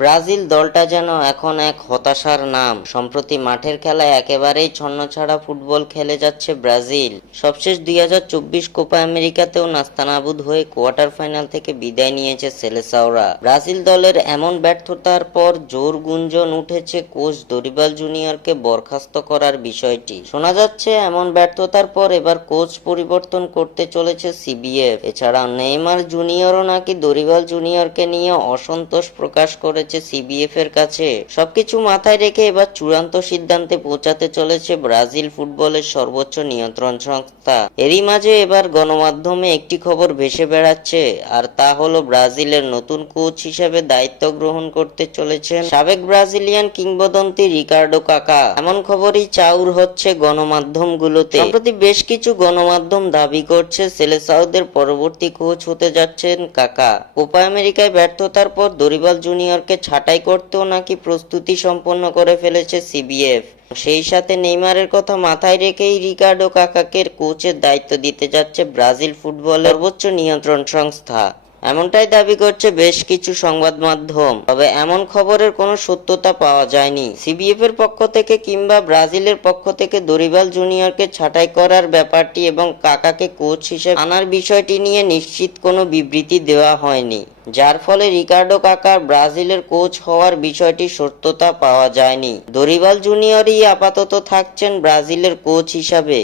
Brazil দলটা যেন এখন এক হতাশার নাম। সম্প্রতি মাঠের খেলায় একেবারেই ছন্নছাড়া ফুটবল খেলে যাচ্ছে ব্রাজিল। সবশেষ 2024 কোপা আমেরিকাতেও নাস্তানাবুদ হয়ে কোয়ার্টার ফাইনাল থেকে বিদায় নিয়েছে সেলেসাওরা। ব্রাজিল দলের এমন ব্যর্থতার পর জোর গুঞ্জন উঠেছে কোচ দরিবাল জুনিয়রকে বরখাস্ত করার বিষয়টি। শোনা যাচ্ছে এমন ব্যর্থতার পর এবার কোচ পরিবর্তন করতে চলেছে সিবিএফ। এছাড়া নেইমার জুনিয়রও নাকি দরিবাল জুনিয়রকে নিয়ে অসন্তোষ প্রকাশ করেছে সিবিএফ এর কাছে। সবকিছু মাথায় রেখে এবার চূড়ান্ত সিদ্ধান্তে পৌঁছাতে চলেছে ব্রাজিল ফুটবলের সর্বোচ্চ নিয়ন্ত্রণ সংস্থা। এরই মাঝে এবার গণমাধ্যমে একটি খবর ভেসে বেড়াচ্ছে, আর তা হলো ব্রাজিলের নতুন কোচ হিসেবে দায়িত্ব গ্রহণ করতে চলেছেন সাবেক ব্রাজিলিয়ান কিংবদন্তি রিকার্ডো কাকা। এমন খবরই চাউর হচ্ছে গণমাধ্যমগুলোতে। সম্প্রতি বেশ কিছু গণমাধ্যম দাবি করছে সেলেসাওদের পরবর্তী কোচ হতে যাচ্ছেন কাকা। কোপা আমেরিকায় ব্যর্থতার পর দরিবাল জুনিয়রকে ছাঁটাই করতেও নাকি প্রস্তুতি সম্পন্ন করে ফেলেছে সিবিএফ। সেই সাথে নেইমারের কথা মাথায় রেখেই রিকার্ডো কাকাকে কোচের দায়িত্ব দিতে যাচ্ছে ব্রাজিল ফুটবলের সর্বোচ্চ নিয়ন্ত্রণ সংস্থা। এমনটাই দাবি করছে বেশ কিছু সংবাদ মাধ্যম। তবে এমন খবরের কোনো সত্যতা পাওয়া যায়নি। সিবিএফ এর পক্ষ থেকে কিংবা ব্রাজিলের পক্ষ থেকে দরিবাল জুনিয়রকে ছাঁটাই করার ব্যাপারটি এবং কাকাকে কোচ হিসেবে আনার বিষয়টি নিয়ে নিশ্চিত কোনো বিবৃতি দেওয়া হয়নি, যার ফলে রিকার্ডো কাকার ব্রাজিলের কোচ হওয়ার বিষয়টি সত্যতা পাওয়া যায়নি। দরিবাল জুনিয়রই আপাতত থাকছেন ব্রাজিলের কোচ হিসাবে।